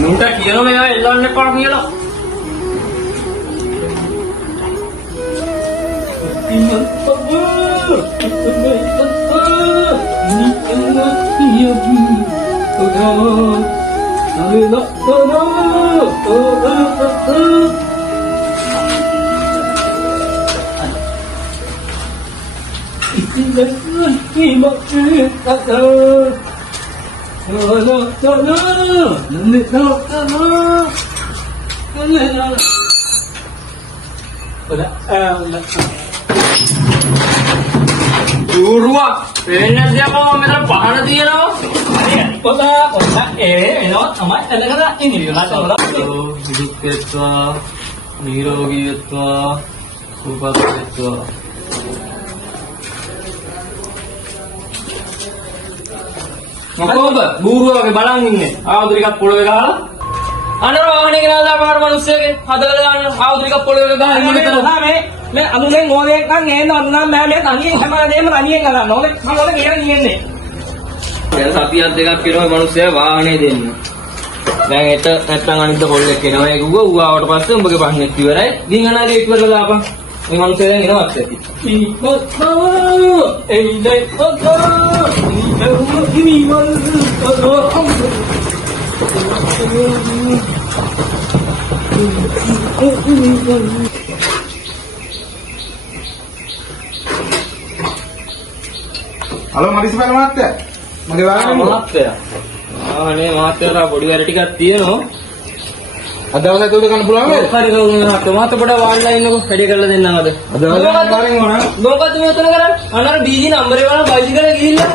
Minta kira me elan ne par kira. Ingat apa? Ini enak dia bi. Oh, no. Ini maksud kata. No. Dua, ini siapa mau minta pahala dia loh? Kota, no, amat ada kata ini dia kata orang. Hidup kita, nirogi kita, kubat kita. Apa? Buru ke balang ini. Aku dari kapal ke kah? Anda orang ini kenal apa manusia ke? Ada orang aku dari kapal ke kah? Ini kita tahu. मैं अब उन्हें गोले का गेंद और ना मैं तानी हमारा दे मरानी है करा नौले हम लोग गेंद नहीं है यार साथी यार देखा किरो मनुष्य वहाँ नहीं देने मैं ऐसा गानी तो बोल लेके ना मैं हुआ और पास से उनके पास नहीं क्यों रहा है दिन गाना ले एक बार लगा आपा ये मनुष्य है ना आपसे Halo, mari sepeda mati. Mari barang mati ya. Ini mati lah, body variety का तीन हो. ada वाला तो दुकान पुलाव है. खरी का मत मत बड़ा वाला इन को खड़ी कर ले देना मत. ada वाला करेंगे ना. दो का तुम्हें तो करा. अनार बीजी नंबर वाला बाजी का गिल ला.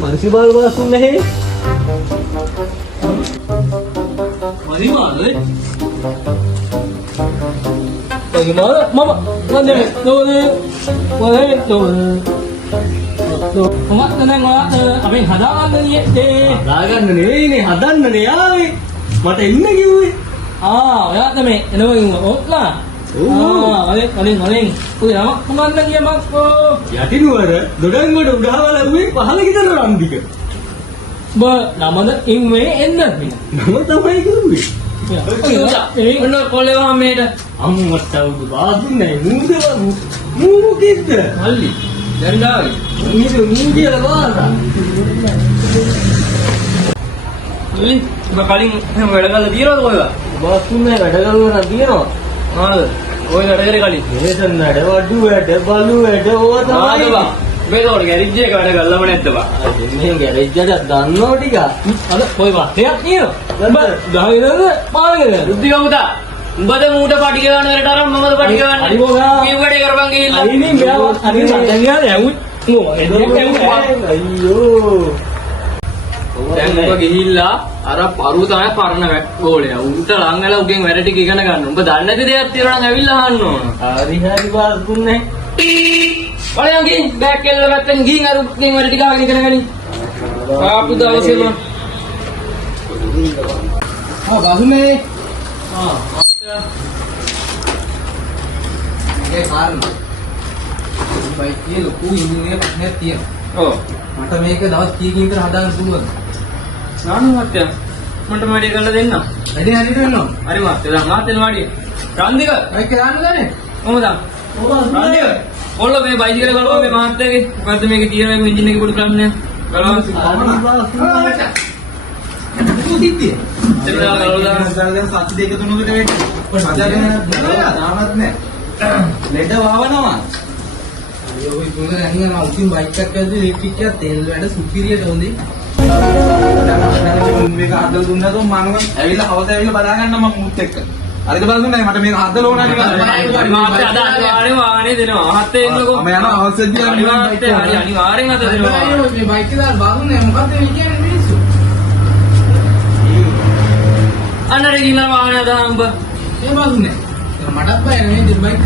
Masih baru sunnah है मरी मार रे bagaimana mama nanti mama tenang apa yang hadangan nih hadangan ini hadangan nih ya mata ini gitu ya temen ini lah maling uy nama kemana dia mas jadi luar dodang udah wala uy pahala kita orang dikit namanya ingwe enak nih nama tambah itu uy benar boleh wah meda kamu nggak tahu tuh bagus nih muda kita kali dan dari ini lah bahasa ini bakal yang beda kali dia loh ya bagus nih beda kali nanti ya ඔය වැඩ කරේ කලින් mason නඩ වඩු වැඩ බලු වැඩ ඕවා තමයි බා මේ රෝඩ් ගෑරේජ් එක වැඩ කළාම නැද්ද බා මේ ගෑරේජ් එක දන්නෝ ටික අද කොයි වාහනයක් තියෙනවා බා ගහගෙනද පාරගෙන බුද්ධි කවුද උඹද මූට පටි ගන්න වලට අර මමද පටි ගන්න හරි බෝගා මේ වැඩේ කරපන් ගිහිල්ලා අයිනේ මෙයා අනිත් සත්‍යන් ගියාද ඇවුත් අයියෝ දැන් උඹ ගිහිල්ලා අර පරු තමයි පරණ ගෝලයා උන්ට ලං වෙලා උගෙන් වැඩ ටික ඉගෙන ගන්න උඹ දන්නේ නැති දෙයක් තියෙනවා නම් ඇවිල්ලා අහන්න ඕන හරි වාස්තුන්නේ ඔයන් ගිහින් බෑග් කෙල්ල පැත්තෙන් ගිහින් අර උගෙන් වැඩ ටික අහගෙන ඉගෙන ගනින් ආපු දවසේම බාසුනේ ඒ කාරණා බයික් ලොකු ඉංජිනේර ප්‍රශ්නයක් තියෙනවා. ඔව් මට මේක දවස් කීයකින් විතර හදාගන්න පුළුවන්. නානු මත්තයා මට වැඩි කරලා දෙන්න. වැඩි හරියට වෙනවා. හරි මත්තයා දැන් මාත් එන වැඩි. රන්දික බයික් එක දාන්න ගන්නේ. කොහමද? රන්දික ඔල්ල මේ බයිසිකල් බලපන් මේ මහත්තයාගේ මොකද්ද මේකේ තියෙන මේ එන්ජින් එකේ පොඩි ප්‍රශ්නයක්. බලන්න. තුතිත්තිය. දෙන්නා ගලවලා දැන් සත්‍ය දෙක තුනකට වෙන්නේ. හදාගෙන දානවත් නැහැ. ලෙඩ වවනවා. ඔය තුන රැහියන උසින් බයික් එකක් ඇද්දි ඉලෙක්ට්‍රික් එකක් තෙල් වැඩ සුපිරියට හොඳයි. දැන් මේක හදලා දුන්නාද මම ඇවිල්ලා හවස ඇවිල්ලා බලා ගන්න මම මුත් එක්ක. හරිද බලන්න මට මේක හදලා ඕන නේ. මාත් අද අනිවාර්යෙන් වාහනේ දෙනවා. මහත්තයා එන්නකෝ. මම යනවා අවශ්‍යදී අනිවාර්යෙන් අද දෙනවා. මේ බයික් එක දාලා බාගුනේ මොකද්ද මේ කියන්නේ මිනිස්සු? අන්නර ගිහින් වාහනේ දාම්බ. ඒ බාගුනේ. මටත් බය නෙමෙයි බයික්.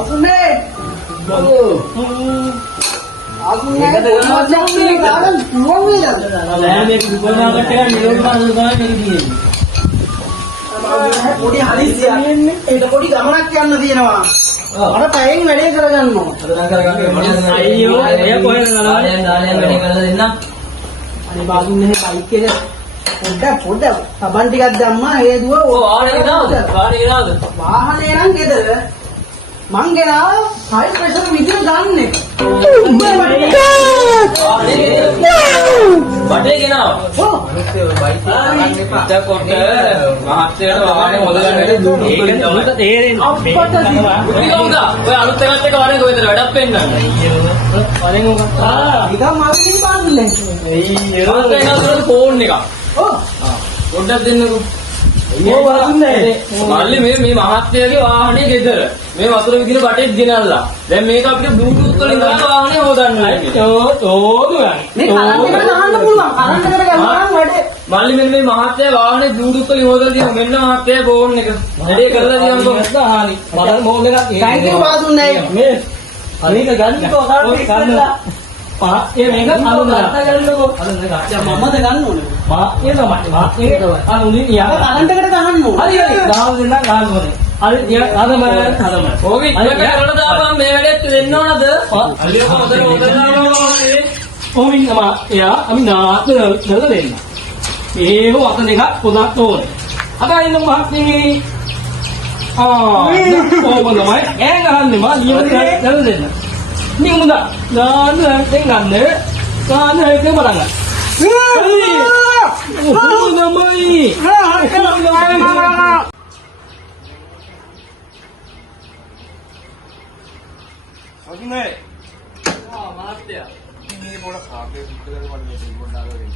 අසුනේ පොඩි හදිස්සියක් ඒක පොඩි ගමනක් යන්න තියෙනවා. අර පැයෙන් වැඩේ කරගන්න ඕන. අයියෝ එය කොහෙද නලවන්නේ? දාලයන් වැඩි කරලා දෙන්න. අනේ බාදුන් මේ බයික් එක පොඩ්ඩක් සබන් ටිකක් දැම්මා හේතුව වාහනේ ගෙනාවද? වාහනේ නම් ගෙදර මං ගෙනාව හයි ප්‍රෙෂර් විදිය ගන්න එක. බටේ ගෙනාව. ඔව්. එතකොට මහත්තයාට වාහනේ මොදල් ගන්නට දුන්නු. ඒක තේරෙන්නේ. ඔය අලුත් එකත් එක වරේ කොහෙද වැඩක් පෙන්නන්නේ. වරෙන් උගත්. නිකන් මාර්කටින් පාන්නේ. අයියෝ. මහත්තයාට ෆෝන් එකක්. ඔව්. පොඩ්ඩක් දෙන්නකෝ. අයියෝ වරුන්නේ. මල්ලි මේ මහත්තයාගේ වාහනේ ගෙදර. මේ වතුර විදින බටෙත් ගෙනල්ලා. දැන් මේක අපිට බ්ලූටූත් වලින් දාලා වාහනේ හොදන්න වෙන්නේ. මේ කරන්ට් එකට දාන්න පුළුවන්. කරන්ට් එකට ගමන් වැඩේ. මල්ලි මෙන්න මේ මහත්තයා වාහනේ බ්ලූටූත් වලින් හොදලා තියෙනවා. මෙන්න මහත්තයා ෆෝන් එක. වැඩේ කරලා දියන්කෝ. හරි. මඩල් මොල් එකක් Thank you බාදුන් නෑ. මේ අනික ගන්නකෝ කරන්ට් ඉස්සෙල්ලා. ඒ මේක අලුතෙන් ගන්නකෝ. අලුතෙන් ගන්න. මමද ගන්න ඕනේ. ඒ තමයි. ඒක අලුතෙන් යා. කරන්ට් එකට දාන්න ඕනේ. හරි හරි. ගාව දෙන්න ගාව ඕනේ. හරි හදම. ඕවි ඉන්න කරලා දාපන් මේ වැඩේත් දෙන්න ඕනද? අලියෝ හොදලා දානවා. ඕමින් තමයි. එයා අපි නාත් කරලා දෙන්න. ඒක වත දෙකක් පොදක් ඕනේ. අදයින් මහත්මී ඕම තමයි. ඈ ගහන්නේ මා ලියලා කරලා දෙන්න. නිමුද ගාන දෙන් ගන්න. ගාන එක බලන්න. ඕ නමයි. අදිනේ. මහත්තයා. මේ පොඩ කාපේ සිද්ධ කරලා මම මේක පොඩ්ඩක් අරගෙන.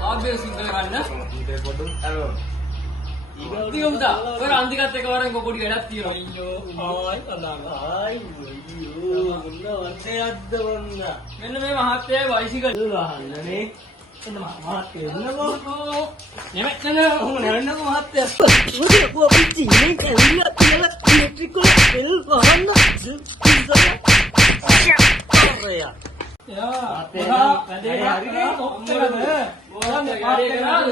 කාපේ සිද්ධ කරගන්න. ඊට පොඩ්ඩක් අරගෙන. ඊගොල්ලෝ ඔය අන්තිකත් එක වරෙන් පොඩි වැඩක් තියෙනවා. අයියෝ ආයි අල්ලංගායි අයියෝ මොන වටයක්ද වන්න. මෙන්න මේ මහත්තයාගේ බයිසිකල් වහන්නනේ. එන්න මහත්තයා එන්නකෝ. නෙමෙයි ඔහොම නෙවෙන්නකෝ මහත්තයා. ඔය පිටි මේ කැවිලා කියලා ඉලෙක්ට්‍රිකල් බෙල් වහන්න. යා වැඩේ හරිනේ ඔක්කොම ඕනනේ වැඩේ කරාද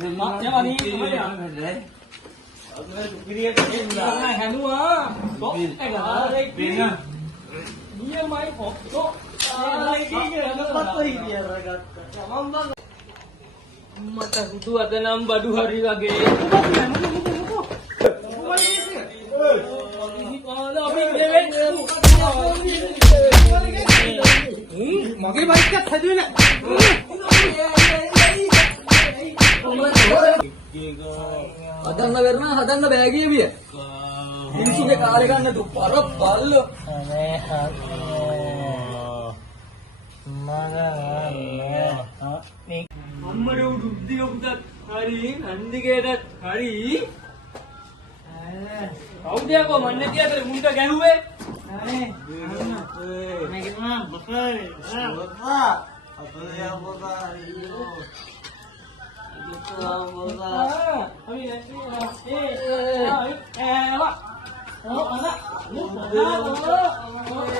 මම අනී තමයි යන්නේ අද සුපිරියට එන්නා හැනුවා බොක් එක ආරෙක් වෙන නියමයි ඔක්කො ආරයි කියනපත් වෙයි කියලා ගත්තා මම මට හුදු අද නම් බඩු හරි වගේ. මගේ බයික් එකත් හැදුවේ නෑ. හදන්න කරනවා හදන්න බෑ කියවිය. මිනිස්සුගේ කාලේ ගන්න දුප්පර බල්ලෝ. අනේ අම්මර උද්දියොක්දත් හරි නන්දිගේටත් හරි කවුදයකෝ මන්නේ තියතර මුන්ට ගැහුවේ අනේ මේක තමයි බකරේ. බකරා. අපේ යපොතා අයියෝ. ඒ